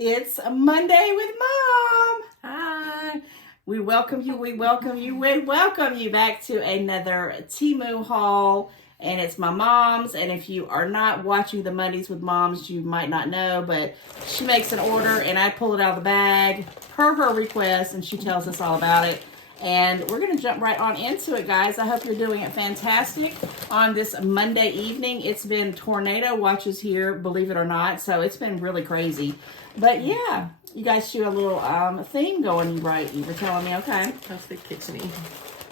It's a Monday with Mom. Hi. We welcome you, we welcome you, we welcome you back to another Temu haul. And it's my mom's. And if you are not watching the Mondays with Moms, you might not know, but she makes an order and I pull it out of the bag per her request and she tells us all about it. And we're going to jump right on into it, guys. I hope you're doing it fantastic on this Monday evening. It's been tornado watches here, believe it or not. So it's been really crazy. But yeah, you guys shoot a little theme going, you were telling me, okay. That's the kitchen-y.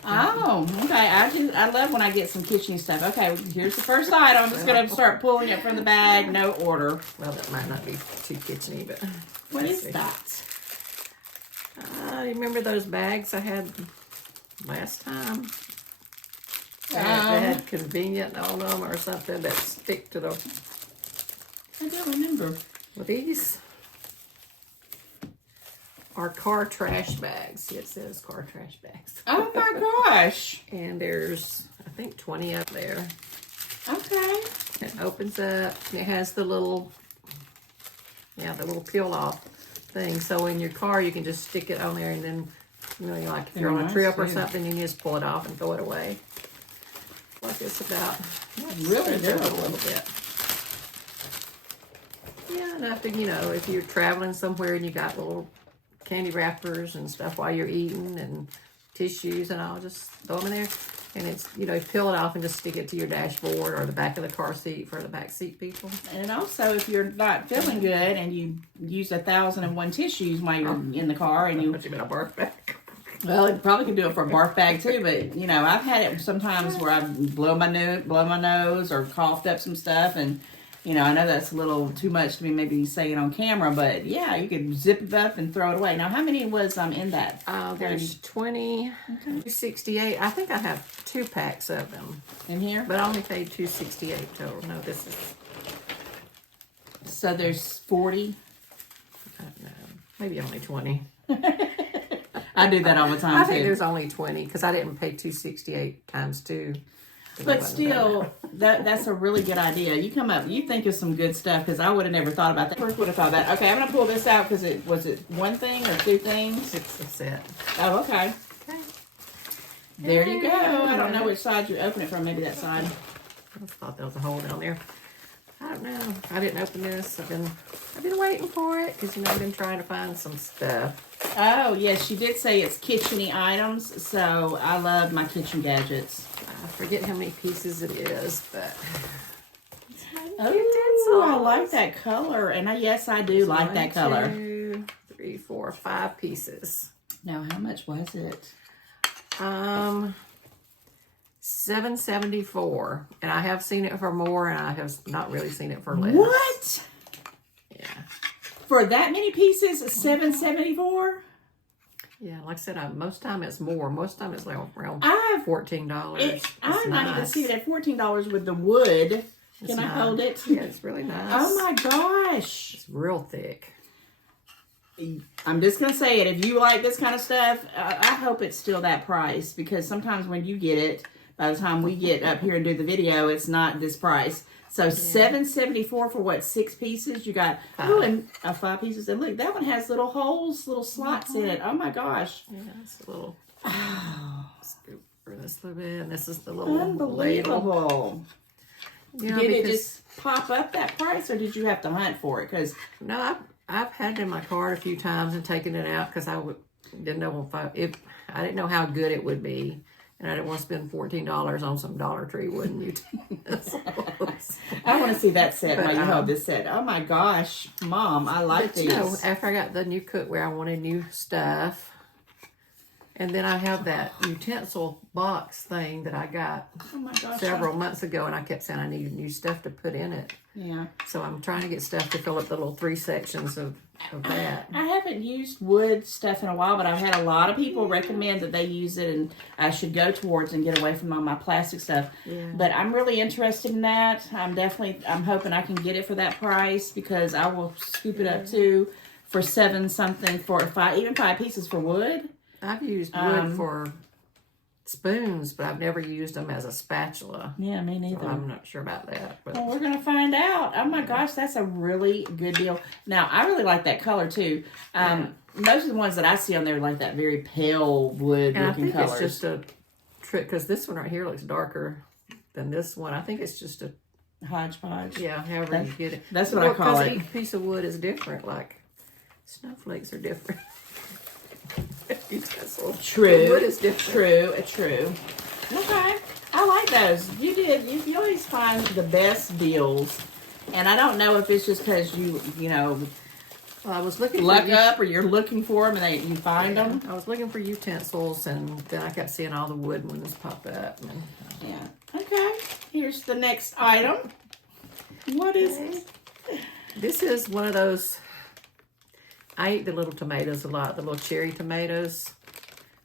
Oh, okay. I love when I get some kitchen stuff. Okay, here's the first item. I'm just going to start pulling it from the bag. No order. Well, that might not be too kitchen-y, but... What is that? You remember those bags I had last time? They had convenient on them or something that stick to the... I don't remember. Well, these are car trash bags. It says car trash bags. Oh my gosh. And there's, I think, 20 up there. Okay. It opens up. It has the little peel off thing. So in your car, you can just stick it on there and then, you know, like if you're on a trip or something, you can just pull it off and throw it away. Like it's about, really good. A little bit. Yeah, enough to, you know, if you're traveling somewhere and you got little candy wrappers and stuff while you're eating and tissues and all, just throw them in there. And it's, you know, you peel it off and just stick it to your dashboard or the back of the car seat for the back seat people. And also, if you're not feeling good and you use 1,001 tissues while you're in the car and you put you in a barf bag. Well, it probably could do it for a barf bag too, but you know, I've had it sometimes where I blow my nose or coughed up some stuff, and you know, I know that's a little too much to be maybe saying on camera, but yeah, you could zip it up and throw it away. Now, how many was in that? There's 20, okay. 68. I think I have 2 packs of them in here, but I only paid $2.68 total. No, this is. So there's 40. I don't know, maybe only 20. I do that all the time. I think there's only 20 because I didn't pay $2.68 times 2. But still, that's a really good idea. You think of some good stuff because I would have never thought about that. First would have thought about, okay, I'm going to pull this out because was it one thing or 2 things? It's a set. Oh, okay. Okay. There you go. I don't know which side you open it from. Maybe that side. I thought there was a hole down there. I don't know. I didn't open this. I've been waiting for it because, you know, I've been trying to find some stuff. Oh, yes, she did say it's kitchen-y items, so I love my kitchen gadgets. I forget how many pieces it is, but... Oh, I like that color, and yes, I do like that color. 1, 2, 3, 4, 5 pieces. Now, how much was it? $7.74, and I have seen it for more, and I have not really seen it for less. What? Yeah. For that many pieces, $7.74? Yeah, like I said, most time it's more. Most time it's like around $14. I'm not even seeing it at $14 with the wood. Can I hold it? Yeah, it's really nice. Oh my gosh. It's real thick. I'm just going to say it. If you like this kind of stuff, I hope it's still that price. Because sometimes when you get it, by the time we get up here and do the video, it's not this price. So $7.74 for what, 6 pieces? You got 5 pieces. And look, that one has little holes, little slots in it. Oh my gosh. Yeah, it's a little. Scoop for this a little bit, and this is the little unbelievable. You know, did it just pop up that price, or did you have to hunt for it? Because no, I've had it in my cart a few times and taken it out because didn't know I didn't know how good it would be. And I didn't want to spend $14 on some Dollar Tree wooden utensils. I want to see that set while you hold this set. Oh my gosh, Mom, I like these. You know, after I got the new cookware, I wanted new stuff. And then I have that utensil box thing that I got several months ago, and I kept saying I needed new stuff to put in it. Yeah. So I'm trying to get stuff to fill up the little 3 sections of that. I haven't used wood stuff in a while, but I've had a lot of people recommend that they use it, and I should go towards and get away from all my plastic stuff. Yeah. But I'm really interested in that. I'm hoping I can get it for that price because I will scoop it up too for 7 something for 5, even 5 pieces for wood. I've used wood for spoons, but I've never used them as a spatula. Yeah, me So neither. I'm not sure about that. But Well, we're going to find out. Oh my gosh, that's a really good deal. Now, I really like that color too. Most of the ones that I see on there are like that very pale wood and I looking think colors. it's just a trick because this one right here looks darker than this one. I think it's just a hodgepodge. yeah, however you get it. That's what I call it. Because each piece of wood is different. Like snowflakes are different. Utensils. True. The wood is different. True. Okay. I like those. You always find the best deals. And I don't know if it's just because you know, Well, I was looking luck for up or you're looking for them and you find them. I was looking for utensils, and then I kept seeing all the wood ones pop up. And, Yeah. Okay. Here's the next item. What is it? this is one of those. I eat the little tomatoes a lot, the little cherry tomatoes,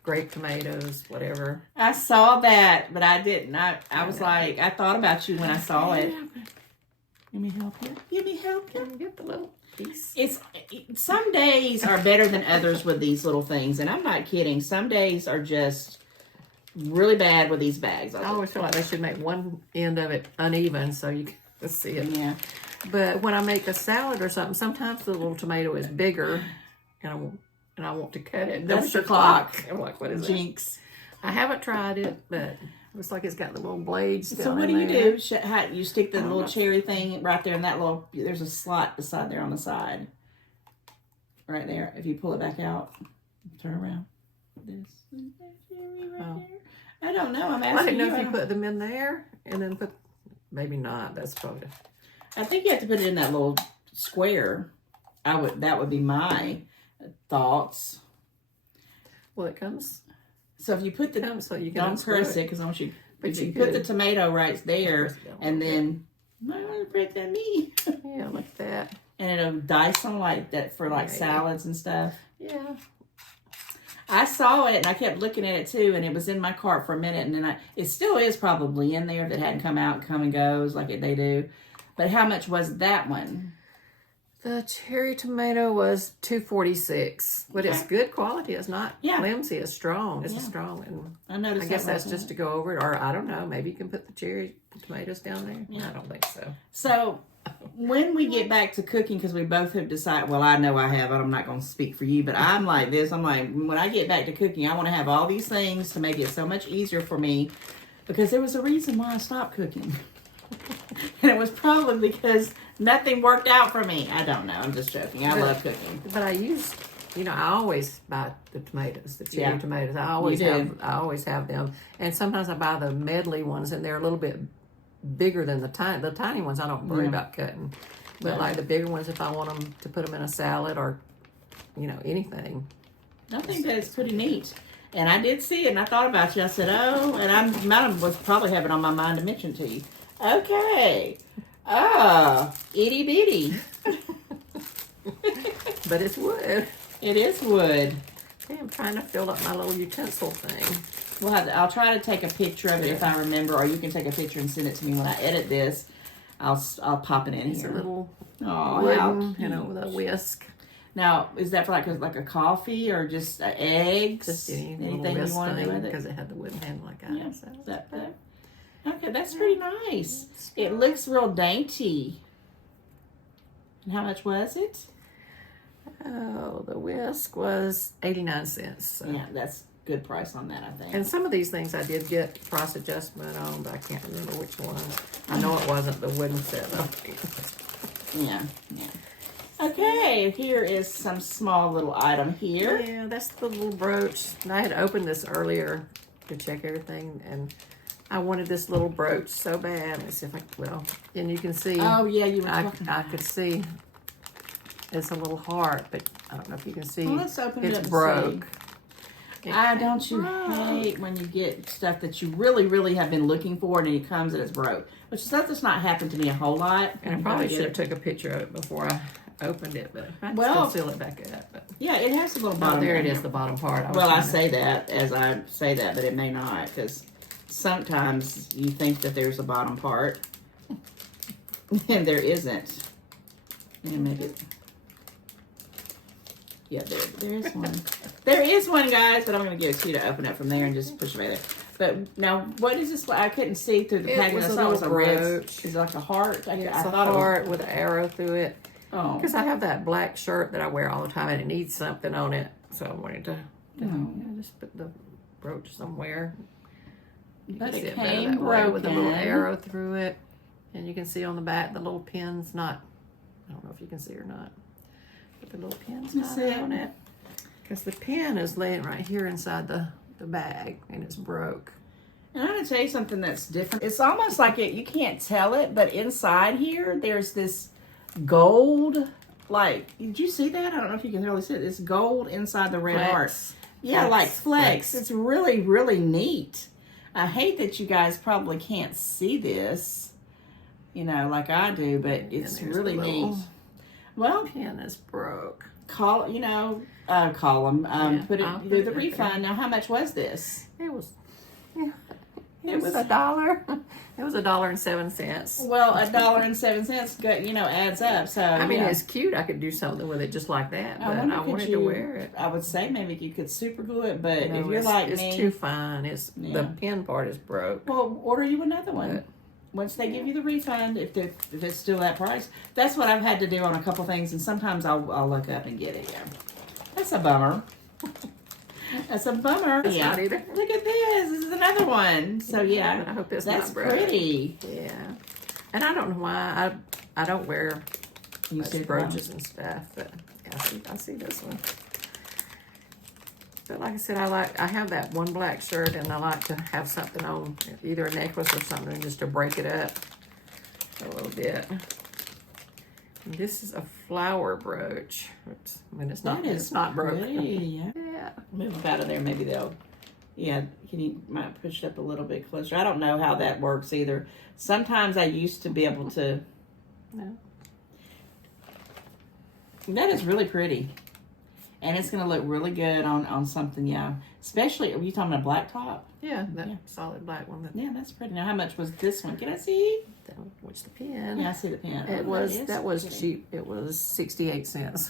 grape tomatoes, whatever. I saw that, but I didn't. I was like, I thought about you when I saw it. Give me help here. Give me help here. Get the little piece. Some days are better than others with these little things, and I'm not kidding. Some days are just really bad with these bags. I always feel like they should make one end of it uneven so you can see it. Yeah. But when I make a salad or something, sometimes the little tomato is bigger, and I want to cut it. That's the clock. I'm like, what is Jinx. I haven't tried it, but looks like it's got the little blades. So what do you do? You stick the little cherry thing right there in that little. There's a slot beside there on the side. Right there. If you pull it back out, turn around. This is the cherry right there. I don't know. I'm asking I didn't know you. if you put them in there and then put. Maybe not. That's probably. I think you have to put it in that little square. That would be my thoughts. Well, it comes. So if you put the So you can don't press it because I want you. But If you you put could. the tomato right there, Press it down a and little then might want to press that me. Yeah, like that. And it'll dice them like that for like Yeah. salads and stuff. Yeah. I saw it and I kept looking at it too, and it was in my cart for a minute, and then it still is probably in there if it hadn't come out and come and goes like they do. But how much was that one? The cherry tomato was $2.46, but it's good quality. It's not flimsy. It's strong. It's a strong, and I noticed. I guess that's just to go over it, or I don't know. Maybe you can put the tomatoes down there. Yeah. I don't think so. So when we get back to cooking, because we both have decided, well, I know I have, I'm not going to speak for you, but I'm like this. I'm like, when I get back to cooking, I want to have all these things to make it so much easier for me, because there was a reason why I stopped cooking. And it was probably because nothing worked out for me. I don't know. I'm just joking. I love cooking. But I use, I always buy the tomatoes, the cherry tomatoes. I always have them. And sometimes I buy the medley ones, and they're a little bit bigger than the tiny ones. I don't worry about cutting. But like the bigger ones, if I want them to put them in a salad or, anything. I think that is pretty neat. And I did see it, and I thought about you. I said, oh, and I might have was probably having on my mind to mention to you. Okay. Itty bitty. But it's wood. It is wood. Okay, I'm trying to fill up my little utensil thing. I'll try to take a picture of it if I remember, or you can take a picture and send it to me when I edit this. I'll pop it in It's here. a little wooden, with a whisk. Now, is that for like a coffee or just eggs? Just anything you want to do with it? Because it had the wooden handle like that. Yeah, So okay, that's pretty nice. It looks real dainty. And how much was it? Oh, the whisk was 89 cents. So. Yeah, that's good price on that, I think. And some of these things I did get price adjustment on, but I can't remember which one. I know it wasn't the wooden set though. Yeah. Okay, here is some small little item here. Yeah, that's the little brooch. And I had opened this earlier to check everything, and I wanted this little brooch so bad. Let's see if and you can see. Oh, yeah, you were talking. I could see it's a little heart, but I don't know if you can see. Well, let's open it up it's and broke. Don't you hate when you get stuff that you really, really have been looking for and it comes and it's broke? Which stuff does not happen to me a whole lot. And I probably should have took a picture of it before I opened it, but I still seal it back up. But. Yeah, it has a little bottom. There it is, the bottom part. I say that as I say that, but it may not, because sometimes you think that there's a bottom part and there isn't. And maybe. Yeah, there is one. There is one, guys, but I'm going to give it to you to open it from there and just push it right there. But now, what is this? I couldn't see through the It packaging. was I a saw it was a little red. brooch. Is it like a heart? I It's a thought it was. heart with an arrow through it. Oh. Because I have that black shirt that I wear all the time and it needs something on it. So I wanted to just put the brooch somewhere. You But can see it better came that way with a little broken. arrow through it. And you can see on the back the little pin's not, I don't know if you can see or not, but the little pin's not on it. Because the pin is laying right here inside the bag and it's broke. And I'm going to tell you something that's different. It's almost like you can't tell it, but inside here, there's this gold, did you see that? I don't know if you can really see it. It's gold inside the red heart. Yeah, like flecks. It's really, really neat. I hate that you guys probably can't see this, like I do, but it's really neat. Well, pin is broke. Call them, put it, I'll do put the it refund. Now, how much was this? It was $1. It was $1.07. Well, $1.07, adds up. So I mean, it's cute. I could do something with it just like that, but I wanted to wear it. I would say maybe you could super glue it, but No, if you're like me, it's too fine. The pin part is broke. Well, order you another one. Once they give you the refund, if it's still that price. That's what I've had to do on a couple things, and sometimes I'll look up and get it. Yeah, that's a bummer. That's a bummer. That's not either. Look at this. This is another one. So yeah, I hope that's not broke. pretty. Yeah, and I don't know why I don't wear brooches and stuff, but I see this one. But like I said, I have that one black shirt, and I like to have something on, either a necklace or something, just to break it up a little bit. And this is a flower brooch. Oops. I mean, it's not broken. Yeah. Move out of there. Maybe they'll. Yeah. Might push it up a little bit closer. I don't know how that works either. Sometimes I used to be able to. No. That is really pretty. And it's going to look really good on something, yeah. Especially, are you talking about a black top? Yeah, solid black one. Yeah, that's pretty. Now, how much was this one? Can I see? Which the pen? Yeah, I see the pen. That was cheap. It was 68 cents.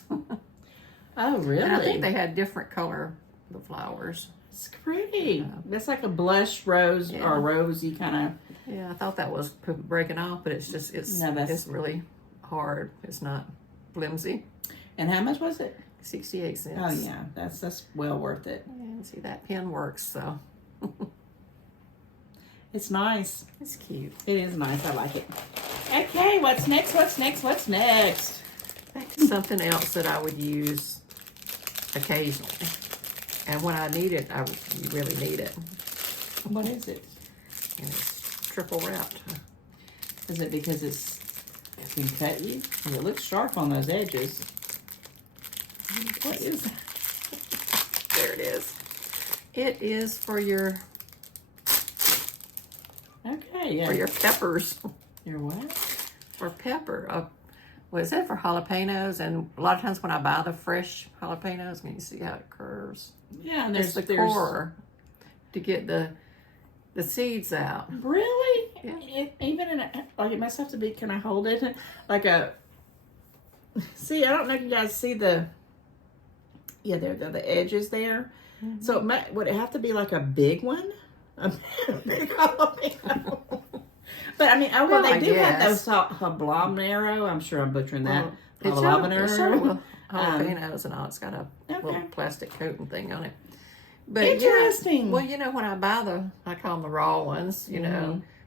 Oh, really? And I think they had different color, the flowers. It's pretty. That's like a blush rose or rosy kind of. Yeah, I thought that was breaking off, but it's really hard. It's not flimsy. And how much was it? 68 cents. Oh yeah, that's well worth it. Yeah, see that pen works, so it's nice. It's cute. It is nice. I like it. Okay, what's next? Back to something else that I would use occasionally, and when I need it, you really need it. What is it? And it's triple wrapped. Is it because it can cut you? It looks sharp on those edges. What is that? There it is. It is for your for your peppers. Your what? For pepper. What is that, for jalapenos? And a lot of times when I buy the fresh jalapenos, can you see how it curves? Yeah, and there's the core to get the seeds out. Really? Yeah. Even in it must have to be. Can I hold it like a? See, I don't know if you guys see the. Yeah, they're the edges there. Mm-hmm. So would it have to be like a big one? A big jalapeno? But I mean, they do have those habanero. I'm sure I'm butchering that. Habanero. Jalapenos and all. It's got a little plastic coating thing on it. But interesting. Yeah, well, when I buy I call them the raw ones,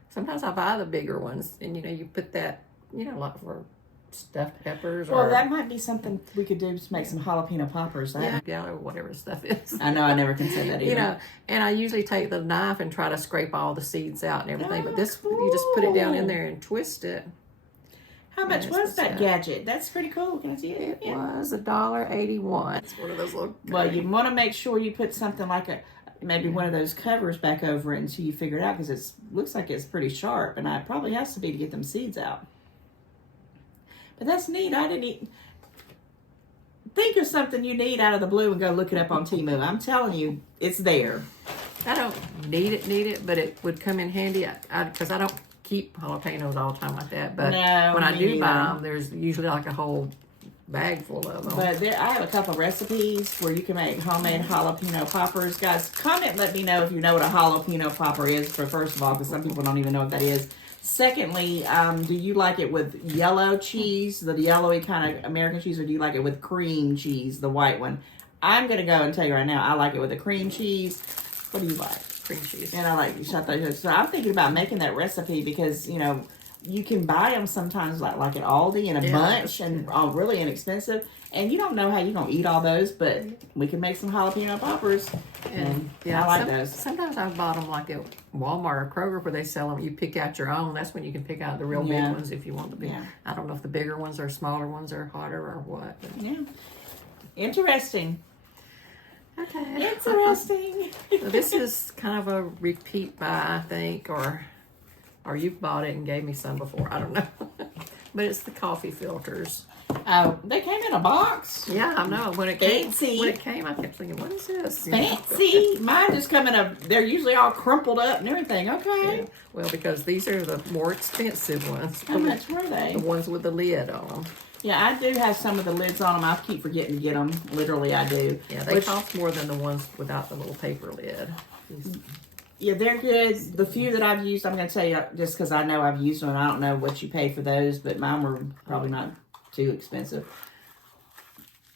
sometimes I buy the bigger ones, and, you put that, like for stuffed peppers. Well, that might be something we could do to make some jalapeno poppers. Yeah, or whatever stuff is. I know, I never can say that either. And I usually take the knife and try to scrape all the seeds out and everything. But this, you just put it down in there and twist it. How much was that gadget? That's pretty cool. Can I see it? It was $1.81. It's one of those little. Well, you want to make sure you put something like maybe one of those covers back over it until you figure it out, because it looks like it's pretty sharp, and it probably has to be to get them seeds out. But that's neat. I didn't think of something you need out of the blue and go look it up on Temu. I'm telling you, it's there. I don't need it, but it would come in handy because I don't keep jalapenos all the time like that. But when I do buy them, there's usually like a whole bag full of them. But I have a couple of recipes where you can make homemade jalapeno poppers. Guys, comment, let me know if you know what a jalapeno popper is, for first of all, because some people don't even know what that is. Secondly, do you like it with yellow cheese, the yellowy kind of American cheese, or do you like it with cream cheese, the white one? I'm going to go and tell you right now, I like it with the cream cheese. What do you like? Cream cheese. And I like so I'm thinking about making that recipe because, you know, you can buy them sometimes like at Aldi in a bunch and really inexpensive. And you don't know how you're going to eat all those, but we can make some jalapeno poppers. And I like those. Sometimes I've bought them like at Walmart or Kroger where they sell them. You pick out your own. That's when you can pick out the real big ones if you want to be. Yeah. I don't know if the bigger ones or smaller ones are hotter or what. But. Yeah. Interesting. Okay. Interesting. So this is kind of a repeat buy, I think, or you've bought it and gave me some before. I don't know. But it's the coffee filters. Oh, they came in a box. Yeah, I know. When it came, I kept thinking, what is this? Fancy. Mine just come in they're usually all crumpled up and everything. Okay. Yeah. Well, because these are the more expensive ones. How much were they? The ones with the lid on them. Yeah, I do have some of the lids on them. I keep forgetting to get them. Literally, I do. Yeah, they cost more than the ones without the little paper lid. Yeah, they're good. The few that I've used, I'm going to tell you just because I know I've used them. I don't know what you paid for those, but mine were probably not too expensive.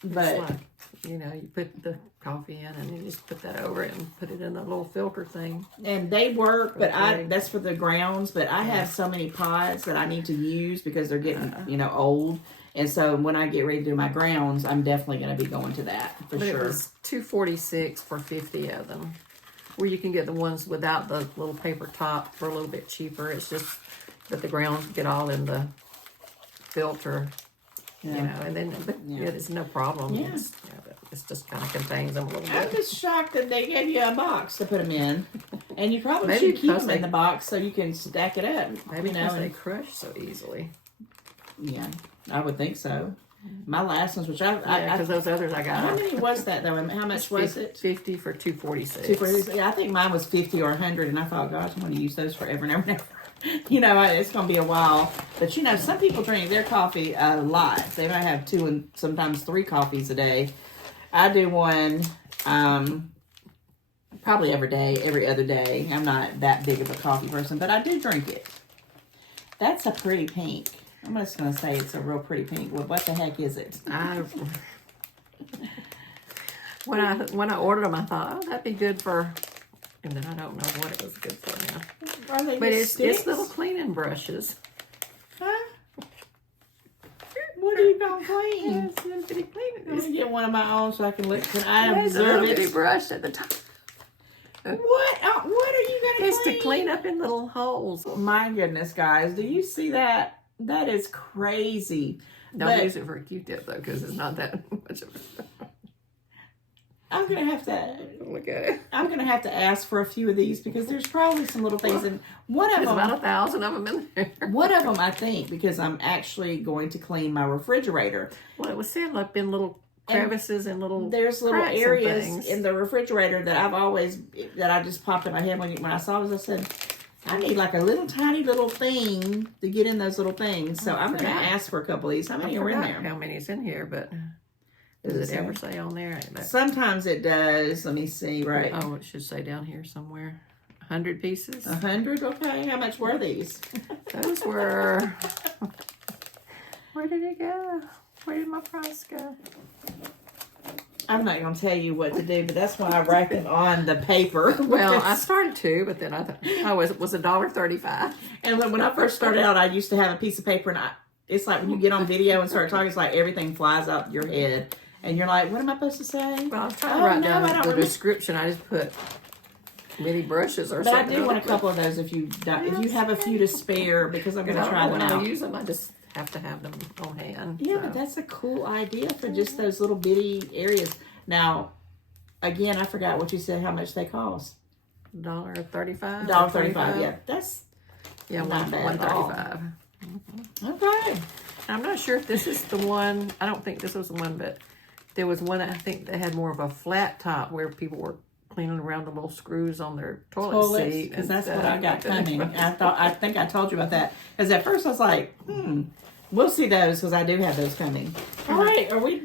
But it's like, you know, you put the coffee in and you just put that over it and put it in a little filter thing. And they work, but that's for the grounds. But I have so many pods that I need to use because they're getting, old. And so when I get ready to do my grounds, I'm definitely going to be going to that for sure. It was $2.46 for 50 of them. Where you can get the ones without the little paper top for a little bit cheaper. It's just that the grounds get all in the filter, and then it's no problem. Yeah. It's just kind of contains them a little bit. I'm just shocked that they gave you a box to put them in. And you probably should keep them in the box so you can stack it up. Maybe because they crush so easily. Yeah, I would think so. My last ones, which because those others I got. How many was that though? How much was it? 50 for $2.46. $2.46. Yeah, I think mine was 50 or 100, and I thought, gosh, I'm going to use those forever and ever and ever. It's going to be a while. But some people drink their coffee a lot. They might have 2 and sometimes 3 coffees a day. I do one probably every other day. I'm not that big of a coffee person, but I do drink it. That's a pretty pink. I'm just going to say it's a real pretty pink. Well, what the heck is it? When I ordered them, I thought, that'd be good for... And then I don't know what it was good for now. Are they but it's little cleaning brushes. Huh? What are you going to clean? Yeah, it's little bitty cleaning. I'm going to get one of my own so I can observe it. Bitty brush at the top. What are you going to clean? It's to clean up in little holes. My goodness, guys. Do you see that? That is crazy. Don't use it for a Q-tip, though, because it's not that much of it. I'm going to have to... Okay. I'm going to have to ask for a few of these because there's probably some little things. And one of them... There's about 1,000 of them in there. One of them, I think, because I'm actually going to clean my refrigerator. Well, it was set up in little crevices and little There's little areas in the refrigerator that I just popped in my head when I saw it. I said... I need like a little tiny little thing to get in those little things. So I'm going to ask for a couple of these. How many are in there? How many is in here, but does it ever say on there? Sometimes it does. Let me see, right? Oh, it should say down here somewhere. 100 pieces. 100? Okay. How much were these? Those were... Where did it go? Where did my price go? I'm not going to tell you what to do, but that's why I write them on the paper. Well, I started to, but then I thought, it was $1.35. And when I first started out, I used to have a piece of paper, and it's like when you get on video and start talking, it's like everything flies out your head. And you're like, what am I supposed to say? Well, I was trying to write down the description. I just put mini brushes or something. But I do want a couple of those if you have a few to spare, because I'm going to try them out. When I use them, I just have to have them on hand. Yeah, but that's a cool idea for just those little bitty areas. Now, again, I forgot what you said, how much they cost. $1.35. $1.35, yeah. That's not bad at all. $1.35. Okay. I'm not sure if this is the one. I don't think this was the one, but there was one I think that had more of a flat top where people were cleaning around the little screws on their toilet seat. Because that's what I got coming. I think I told you about that. Because at first I was like, We'll see those because I do have those coming. All right, are we?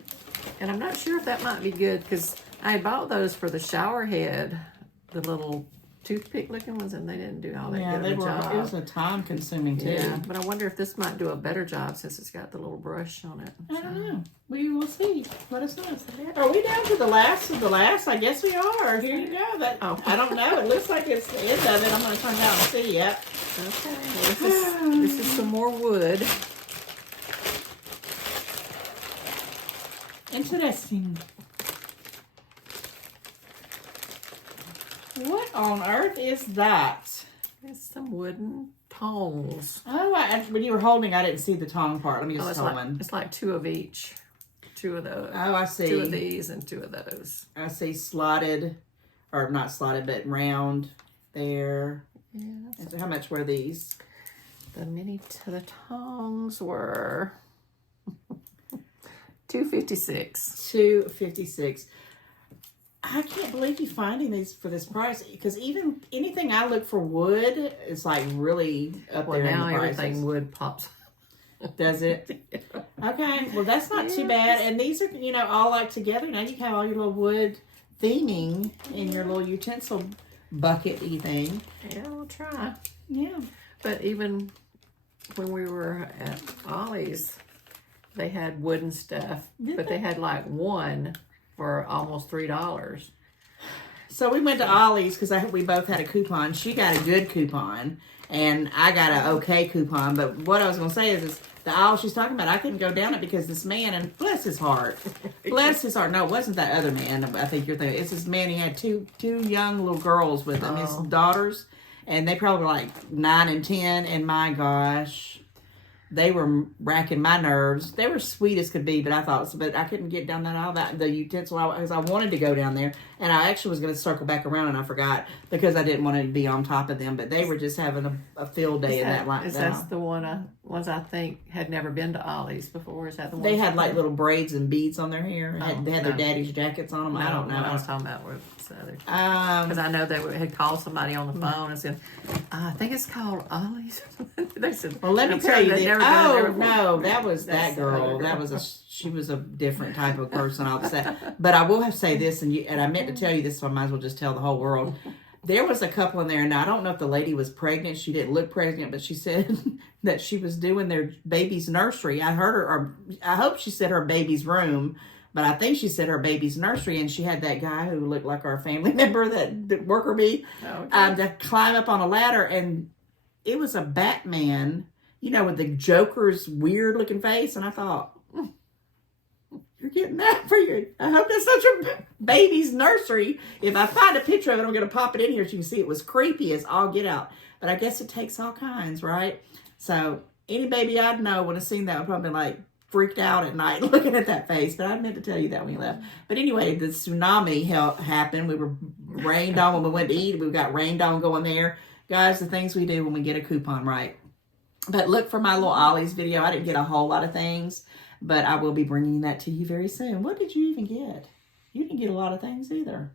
And I'm not sure if that might be good because I bought those for the shower head, the little toothpick looking ones, and they didn't do all that Yeah, good they of a were. job. It was a time consuming too. Yeah, but I wonder if this might do a better job since it's got the little brush on it. I don't know. We will see. Let us know. Are we down to the last of the last? I guess we are. Here you go. That I don't know. It looks like it's the end of it. I'm going to turn it out and see. Yep. Okay. Well, this is some more wood. Interesting. What on earth is that? It's some wooden tongs. Oh, when you were holding, I didn't see the tongue part. Let me just hold one. It's like two of each. Two of those. Oh, I see. Two of these and two of those. I see slotted, or not slotted, but round there. Yeah. And so how much were these? The tongs were $2.56. $2.56. I can't believe you finding these for this price because even anything I look for wood is like really up there in the prices. Now everything wood pops. Does it? Okay, well that's not too bad. And these are, all like together. Now you have all your little wood theming in your little utensil bucket-y thing. Yeah, we'll try. Yeah. But even when we were at Ollie's, they had wooden stuff, but they had like one for almost $3. So we went to Ollie's because we both had a coupon. She got a good coupon, and I got an okay coupon. But what I was going to say is the aisle she's talking about, I couldn't go down it because this man, and bless his heart. No, it wasn't that other man. I think you're thinking. It's this man. He had two young little girls with him, his daughters, and they probably were like 9 and 10. And my gosh, they were racking my nerves. They were sweet as could be, but I couldn't get down that aisle, the utensil aisle, because I wanted to go down there, and I actually was going to circle back around, and I forgot because I didn't want to be on top of them. But they were just having a field day in that line. That's the ones I think had never been to Ollie's before. Is that the one? They had like little braids and beads on their hair. They had their daddy's jackets on them. No, I don't know. What I was talking about was because I know they had called somebody on the phone and said, "I think it's called Ollie's." They said, "Well, let me tell you." No, that was that girl. She was a different type of person. I'll say, but I will have to say this, and I meant to tell you this, so I might as well just tell the whole world. There was a couple in there, and I don't know if the lady was pregnant. She didn't look pregnant, but she said that she was doing their baby's nursery. I heard her, or I hope she said her baby's room, but I think she said her baby's nursery, and she had that guy who looked like our family member, that worker bee, to climb up on a ladder, and it was a Batman, with the Joker's weird looking face, and I thought, you're getting that for your, I hope that's not your baby's nursery. If I find a picture of it, I'm going to pop it in here so you can see it was creepy as all get out. But I guess it takes all kinds, right? So any baby I'd know would have seen that would probably been like freaked out at night looking at that face. But I meant to tell you that when you left. But anyway, the tsunami happened. We were rained on when we went to eat. We got rained on going there. Guys, the things we do when we get a coupon, right? But look for my little Ollie's video. I didn't get a whole lot of things, but I will be bringing that to you very soon. What did you even get? You didn't get a lot of things either.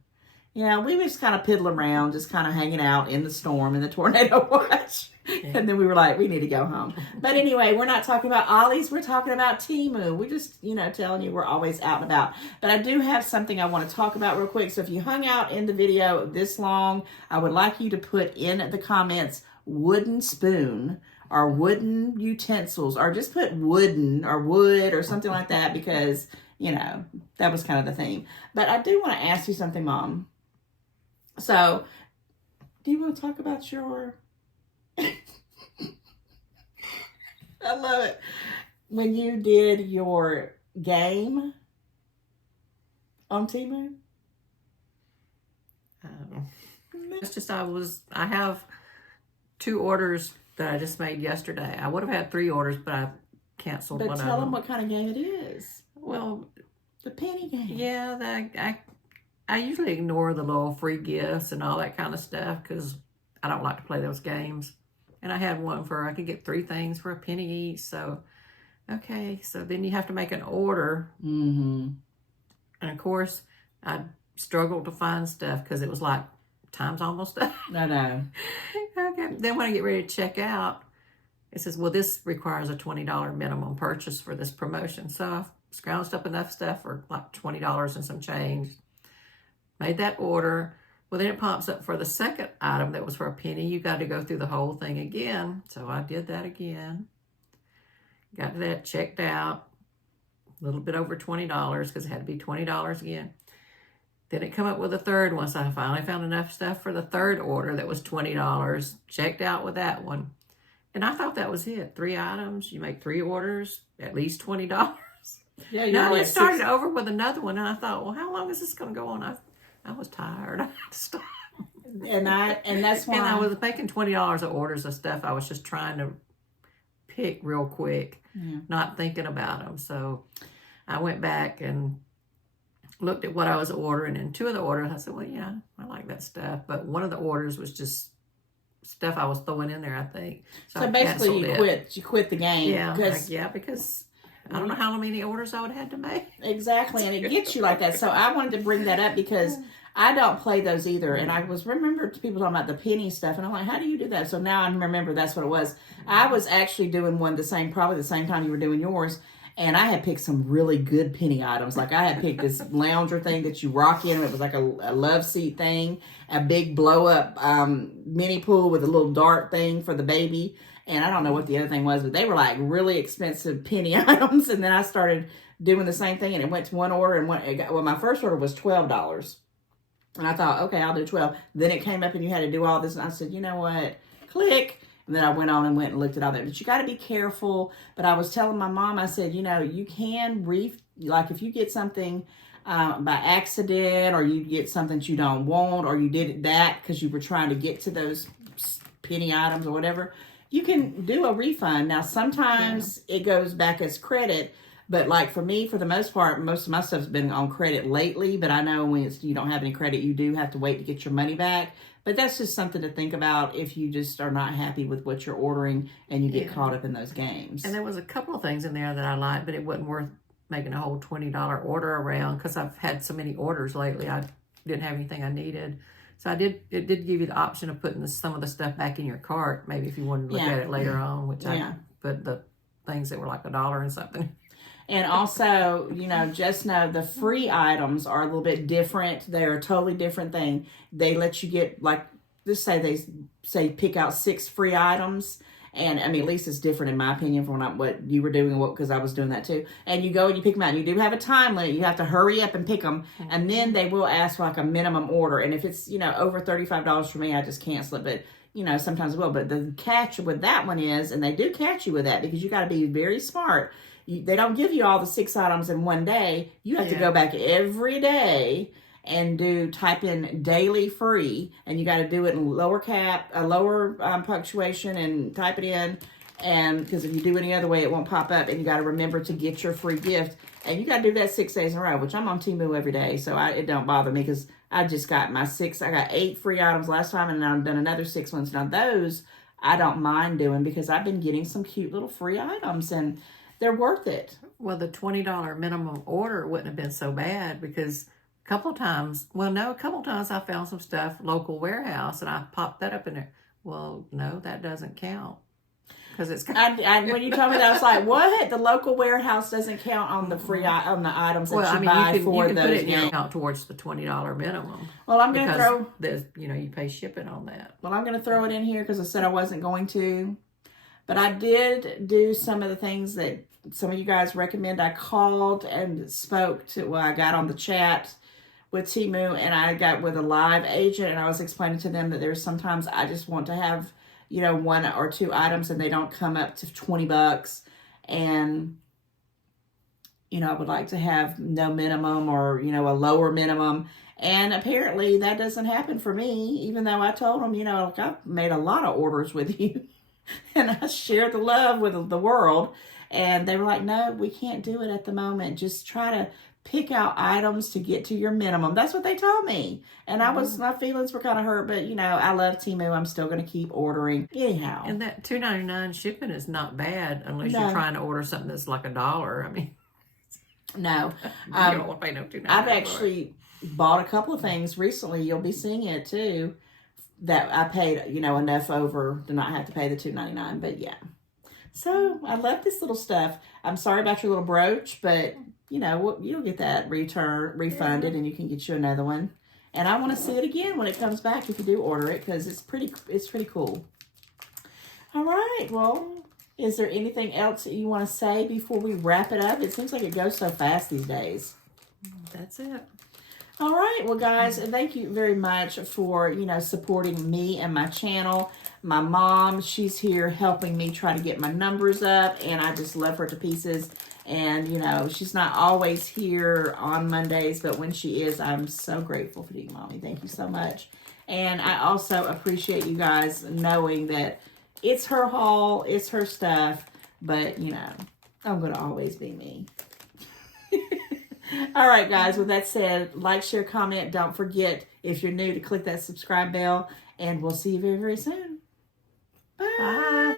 Yeah, we were just kind of piddling around, just kind of hanging out in the storm, in the tornado watch. Yeah. And then we were like, we need to go home. But anyway, we're not talking about Ollie's. We're talking about Temu. We're just, telling you we're always out and about. But I do have something I want to talk about real quick. So if you hung out in the video this long, I would like you to put in the comments wooden spoon or wooden utensils, or just put wooden or wood or something like that, because, that was kind of the theme. But I do want to ask you something, Mom. So, do you want to talk about your... I love it. When you did your game on Temu? It's just I have 2 orders that I just made yesterday. I would have had 3 orders, but I canceled one of them. But tell them what kind of game it is. Well, the penny game. Yeah, I usually ignore the little free gifts and all that kind of stuff because I don't like to play those games. And I had one I could get 3 things for a penny each. So, okay. So then you have to make an order. Mm-hmm. And of course, I struggled to find stuff because it was like, time's almost up. I know. Okay. Then when I get ready to check out, it says, well, this requires a $20 minimum purchase for this promotion. So I scrounged up enough stuff for like $20 and some change. Made that order. Well, then it pops up for the second item that was for a penny. You got to go through the whole thing again. So I did that again. Got that checked out. A little bit over $20 because it had to be $20 again. Then it come up with a third one. So I finally found enough stuff for the third order that was $20. Checked out with that one. And I thought that was it. 3 items. You make 3 orders, at least $20. Yeah, Now I started over with another one. And I thought, well, how long is this going to go on? I was tired. I had to stop. And that's why. And I was making $20 of orders of stuff I was just trying to pick real quick, not thinking about them. So I went back and looked at what I was ordering, and 2 of the orders I said, well, yeah, I like that stuff. But one of the orders was just stuff I was throwing in there, I think. So basically you quit the game. Yeah, because I don't know how many orders I would have had to make. Exactly, and it gets you like that. So I wanted to bring that up because I don't play those either. And I remember people talking about the penny stuff, and I'm like, how do you do that? So now I remember that's what it was. I was actually doing probably the same time you were doing yours. And I had picked some really good penny items. Like I had picked this lounger thing that you rock in. It was like a love seat thing, a big blow up mini pool with a little dart thing for the baby. And I don't know what the other thing was, but they were like really expensive penny items. And then I started doing the same thing, and it went to one order. And my first order was $12. And I thought, okay, I'll do 12. Then it came up and you had to do all this. And I said, you know what? Click. And then I went on and looked at all that. But you got to be careful. But I was telling my mom, I said, you can like if you get something by accident, or you get something that you don't want, or you did that because you were trying to get to those penny items or whatever, you can do a refund. Now, sometimes it goes back as credit. But like for me, for the most part, most of my stuff's been on credit lately. But I know when you don't have any credit, you do have to wait to get your money back. But that's just something to think about if you just are not happy with what you're ordering and you get caught up in those games. And there was a couple of things in there that I liked, but it wasn't worth making a whole $20 order around because I've had so many orders lately. I didn't have anything I needed. So it did give you the option of putting some of the stuff back in your cart, maybe if you wanted to look at it later on, which I put the things that were like $1 and something. And also, just know the free items are a little bit different. They're a totally different thing. They let you get, like, just say pick out 6 free items. And, I mean, at least it's different in my opinion from what you were doing, because I was doing that too. And you go and you pick them out. And you do have a time limit. You have to hurry up and pick them. And then they will ask for, like, a minimum order. And if it's, over $35 for me, I just cancel it. But, sometimes it will. But the catch with that one is, and they do catch you with that because you got to be very smart. They don't give you all the 6 items in one day. You have to go back every day and type in daily free, and you got to do it in lower punctuation and type it in. And because if you do any other way, it won't pop up. And you got to remember to get your free gift. And you got to do that 6 days in a row, which I'm on Temu every day. So it don't bother me because I just got my 6. I got 8 free items last time, and I've done another 6 ones. Now those I don't mind doing because I've been getting some cute little free items, and they're worth it. Well, the $20 minimum order wouldn't have been so bad because a couple times I found some stuff, local warehouse, and I popped that up in there. Well, no, that doesn't count. Because it's when you told me that, I was like, what? The local warehouse doesn't count on the on the items that you buy you for can those put it in your games. account towards the $20 minimum. Well, I'm going to throw... you pay shipping on that. Well, I'm going to throw it in here because I said I wasn't going to. But I did do some of the things that some of you guys recommend. I called and I got on the chat with Temu, and I got with a live agent, and I was explaining to them that there's sometimes I just want to have, 1 or 2 items, and they don't come up to $20. And, I would like to have no minimum or, a lower minimum. And apparently that doesn't happen for me, even though I told them, I've made a lot of orders with you. And I shared the love with the world. And they were like, no, we can't do it at the moment. Just try to pick out items to get to your minimum. That's what they told me. And my feelings were kind of hurt. But, I love Temu. I'm still going to keep ordering. Anyhow. And that $2.99 shipping is not bad unless you're trying to order something that's like $1. I mean. No. You don't want to pay no $2.99. I've actually bought a couple of things recently. You'll be seeing it too. That I paid, enough over to not have to pay the $2.99. But yeah. So I love this little stuff. I'm sorry about your little brooch, but you know, you'll get that refunded, and you can get you another one. And I want to see it again when it comes back if you do order it, because it's pretty cool. All right, well, is there anything else that you want to say before we wrap it up? It seems like it goes so fast these days. That's it. All right, well, guys, thank you very much for, supporting me and my channel. My mom, she's here helping me try to get my numbers up, and I just love her to pieces. And, she's not always here on Mondays, but when she is, I'm so grateful for you, Mommy. Thank you so much. And I also appreciate you guys knowing that it's her haul, it's her stuff, but, I'm going to always be me. All right, guys, with that said, like, share, comment. Don't forget, if you're new, to click that subscribe bell, and we'll see you very, very soon. Bye. Bye.